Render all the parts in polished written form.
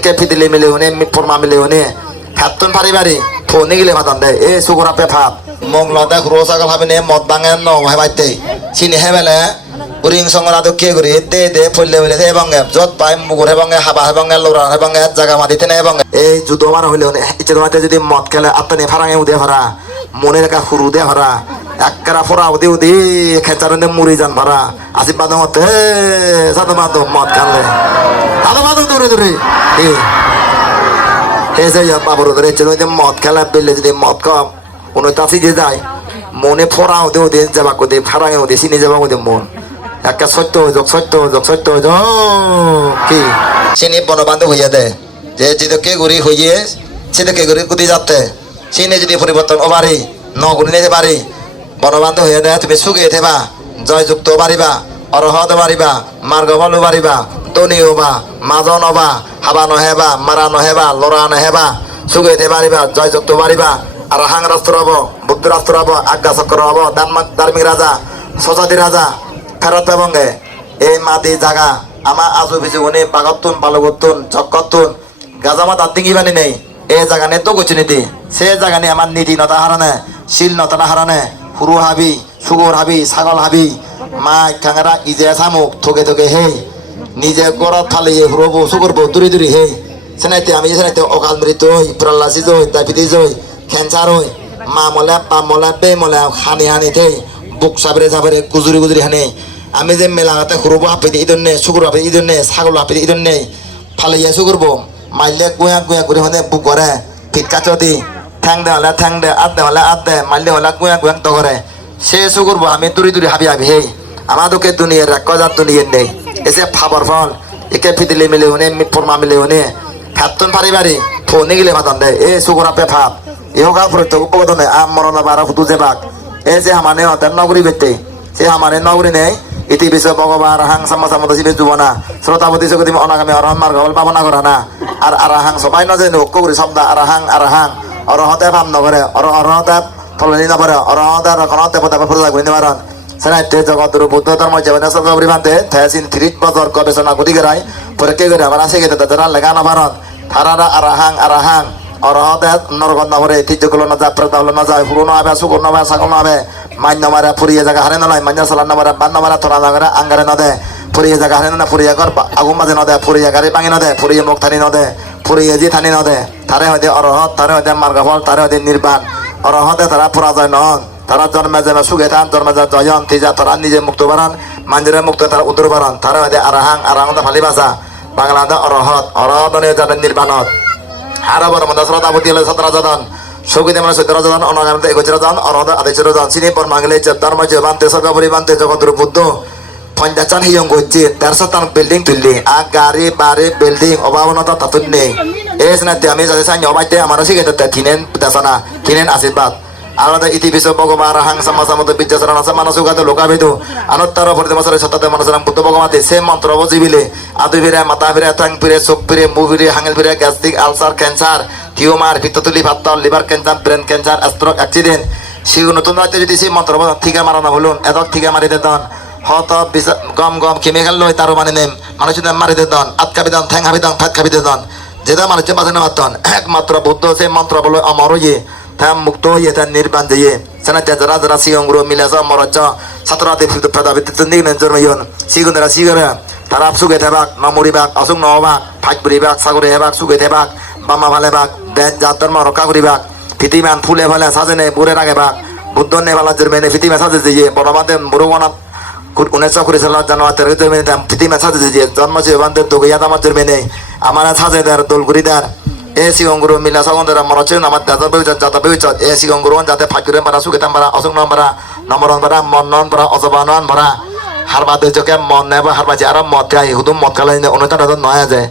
একে ফিদিলে মিলে হনে ফরমা মিলে হনে ফাতন পারিবারি ফোনে গেলে মাতান দে এ সুগরা পে ফাত মংলা দা রো ছাগল হবে নে মদ বাঙে ন হয় বাইতে চিনি হে বেলে উরিং সঙ্গরা তো কে করি দে দে ফলে বলে হে বাঙে যত পাই মুগুর হে বাঙে হাবা হে বাঙে লোরা হে বাঙে জায়গা মাটিতে নে বাঙে এই যুদ্ধ মারা হইলে হনে ইচ্ছে তোমাতে যদি মদ খেলে আপনি ফারাঙে উদে ভরা মনের একা হুরু দে ভরা একরা ফোরা উদে উদে খেচারনে মুড়ি যান ভরা আসি বাদ মতে সাদা বাদ মদ খালে সাদা বাদ দূরে দূরে এসে বাবুর ধরে চলো মদ খেলা পেলে যদি মদ কম কোনো তাসি যে যায় মনে ফোরা হতে ওদের যাবা কোদে ফারাঙে ওদের সিনে যাবা ওদের মন একটা সত্য যোগ সত্য যোগ সত্য কি সিনে বনবান্ধব হইয়া দেয় যে যেদিকে ঘুরি হইয়ে সেদিকে ঘুরি কুদি যাতে সিনে যদি পরিবর্তন ওবারি ন ঘুরি নিতে পারি বনবান্ধব হইয়া দেয় তুমি সুখে থেবা জয়যুক্ত পারিবা অরহত পারিবা মার্গ ফল পারিবা তনি হবা মাজন হবা হাবা নহেবা মারা নহেবা লড়া নহেবা সুগেতে পারিবা জয়যুক্ত পারিবা আর হাং রাষ্ট্র হব বুদ্ধ রাষ্ট্র হব আজ্ঞা চক্র হব ধার্মিক রাজা সজাতি রাজা ফেরত পেবঙ্গে এই মাটি জাগা আমার আজু বিজু উনি বাগতুন বালগতুন চক্কতুন গাজামা তার দিঙ্গি বানি নেই এই জায়গা নিয়ে তো গছি নীতি সে জায়গা নিয়ে আমার নীতি নতা হারানে শিল নতা না হারানে হুরু হাবি সুগর হাবি ছাগল হাবি মা খাঙ্গারা ইজে সামুক থকে থকে হে নিজে গড়ত ফালিয়ে হুরব সুগরব দূরে দূরে হে সেনাইতে আমি সেনাইতে অকাল মৃত্যু হই প্রহ্লাসি জয় ডায়াবেটিস হই ক্যান্সার হই মা মলে পা মলে বে মলে হানি হানি থে বুক সাবরে সাবরে গুজুরি গুজুরি হানে আমি যে মেলাতে হুরব হাপিতে ইদন নে সুগর হাপিতে ইদন নে ছাগল হাপিতে ইদন নে ফালিয়ে সুগরব মাইলে গুয়া গুয়া করে হনে বুক করে ফিট কাচদি ঠ্যাং দে হলে ঠ্যাং দে আদ দে হলে আদ দে মাইলে হলে গুয়া গুয়া তো করে সে সুগরব আমি দূরে দূরে হাবি হাবি হে আমাদেরকে দুনিয়ার এক কজার দুনিয়ার নেই এসে ফাবর ফল একে ফিদিলে মিলে হনে ফরমা মিলে হনে ফাতন পারিবারি ফোনে গেলে মাতান দে এ সুগরা পে ফাপ ইহগা প্রত্যেক উপগতনে আম মরণ বারা ফুটু যে বাক এ যে হামানে হতেন নগরী বেতে সে হামানে নগরী নেই ইতি বিশ্ব ভগবান হাং সামসামত শিবে যুবনা শ্রোতাপতি সকতি অনাগামী অরহন মার্গ পাবনা করা না আর আরাহাং সবাই নজে ঐক্য করি শব্দ আরাহাং অরহতে ভাব নগরে অরহতে ফলনি নগরে অরহতে রকনতে পদাপে ফুল লাগবে নিবারণ সেনাইতে জগৎর বুদ্ধ ধর্ম জীবনে সর্বরি বান্ধে থেসিন 30 বছর গবেষণা গতি করাই পরে কে করে আবার আসে গেতে তারা লেখা নবারণ তারারা আরাহাং অরহতে নরগন নগরে ঐতিহ্যগুলো না যায় প্রদাল না যায় পুরনো হবে সুগর নবে সাগর নবে মান্য মারা ফুরিয়ে জায়গা হারে নয় মান্য সালান নমারা বান নমারা থরা নগরে আঙ্গারে নদে ফুরিয়ে জায়গা হারে না ফুরিয়ে ঘর আগুন মাঝে নদে ফুরিয়ে গাড়ি পাঙি নদে ফুরিয়ে মুখ থানি নদে ফুরিয়ে জি থানি নদে তারে হইতে অরহত তারে হইতে মার্গফল তারে হইতে নির্বাণ অরহতে তারা পরাজয় নহন তারা জন্মে যেন সুখে থান জন্মে যা জয়ন তিজা তারা নিজে মুক্ত বারান মাঞ্জিরে মুক্ত তারা উত্তর বারান তারা হইতে আরাহাং ফালি ভাষা বাংলাতে অরহত যাদের নির্বাণত হারাবার মধ্যে শ্রদ্ধাপতি হলে 17 জন সৌকিতে মানে 17 জন অনাগামীতে 21 জন অরহত 28 জন চিনি পর মাগলে ধর্ম যে বান্তে সর্বপরি বান্তে জগৎর বুদ্ধ পঞ্চাচান হিয়ং গজ্জি 100 বিল্ডিং তুললি আর গাড়ি বাড়ি বিল্ডিং অভাবনতা তাতুন নেই এই স্নাতে আমি যাতে সাইন অবাইতে আমার শিখে কিনেন দেশনা কিনেন আশীর্বাদ আলাদা ইতি বিশ্ব ভগবান হাং সমাসামত বিদ্যাচরণ আছে মানসুগাত লোকাবিদু আনত্তর ভরিত বছরে সততে মানুষরাম বুদ্ধ ভগবাতে সে মন্ত্র বজিবিলে আদু ফিরে মাথা ফিরে ঠ্যাং ফিরে চোখ ফিরে মুখ ফিরে হাঙেল ফিরে গ্যাস্ট্রিক আলসার ক্যান্সার টিউমার পিত্তথলি ভাত্তল liver cancer brain cancer stroke accident সেই নতুন রাজ্যে যদি সেই মন্ত্র ঠিকা মারানো হলুন এদক ঠিকা মারি দেন হত গম কেমিক্যাল লই তারও মানে নেম মানুষ মারি দেন আটকাবি দেন ঠ্যাং হাবি দেন ফাট খাবি দেন যেটা মানুষের বাজে নেওয়াতন একমাত্র বুদ্ধ সেই মন্ত্র বলে অমর ইয়ে তাম মুক্ত ইয়ে তার নির্বাণ দিয়ে সেনাতে যারা যারা সিংগ্র মিলেছ মরচ ছাত্রাতে প্রদাবিত নির্মাণ জন্ময়ন সিগুনেরা সিগরে তারা সুগে থেবাক নমুরি বাক অসুখ নহবাক ফাইকবুরি বাক সাগরে হেবাক সুগে থেবাক বামা ভালে বাক বেদ জাত ধর্ম রক্ষা করি বাক ফিতিমান ফুলে ভালে সাজেনে বুড়ে রাগে বাক বুদ্ধ নে ভালা জন্মেনে ফিতিমা সাজে দিয়ে বনবাদে মুরুগনাথ 1900 সাল জানুয়ারি জন্মেনে ফিতিমা সাজে দিয়ে জন্ম জীবান্তের দুগিয়া আমার জন্মেনে আমার সাজেদার দোলগুড়িদার এ সিংগুরু মিলা সগন্ধরা মরচেন আমার দাদা বেউচত জাতা বেউচত এ সিংগুরু যাতে ফাইকুরে মারা সুগেতাম মারা অসুখ নম্বরা নম্বরন ভরা মন নন ভরা অজবানন ভরা হারবাদে চকে মন নেবা হারবাজি আর মদ খাই হুদুম মদ খালাই অনুতান নয়া যায়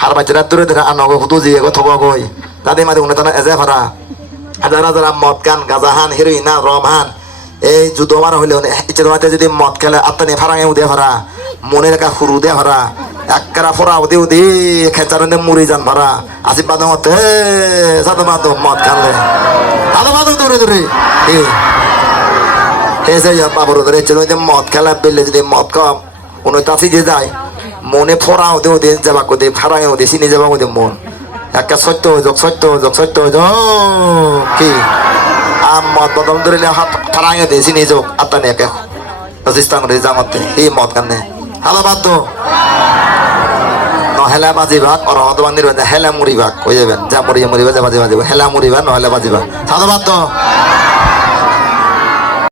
হারবাজিরা দূরে দূরে আনগ হুদু জিয়ে গো থব গই তাদের মাঝে অনুতান এজে ভরা হাজার হাজার মদ কান গাজাহান হিরোইনা রমহান এই যুদ্ধ মারা হইলে ইচ্ছে তোমাতে যদি মদ খেলে আত্মানি ফারাঙে উদে ভরা মনের একা হুরু দে ভরা একরা ফোরা উদে উদে খেচারনে মুড়ি যান ভরা আশীর্বাদ মতে সাধুবাদ মদ খালে সাধুবাদ দূরে দূরে এসে বাবুর ধরে চলো মদ খেলা পেলে যদি মদ কম কোনো তাসি যে যায় মনে ফোরাও দে ওদের যাবাকো দে ফারাঙে ওদের চিনি যাবাকো দে মন একটা সত্য যোগ সত্য যোগ সত্য যোগ কি মদ বদল ধরিলে হাত ফারাঙে দে চিনি যোগ আত্মানি একে প্রতিষ্ঠান করে জামাতে এই মদ কানে হালা বাদ তো নহলে বাজি ভাগ অরহত বান্দির হেলা মুড়ি ভাগ হয়ে যাবেন যা মরিয়া মরিবা যা বাজি বাজিব হেলা মুড়ি ভাগ নহলে বাজি ভাগ সাদা বাদ তো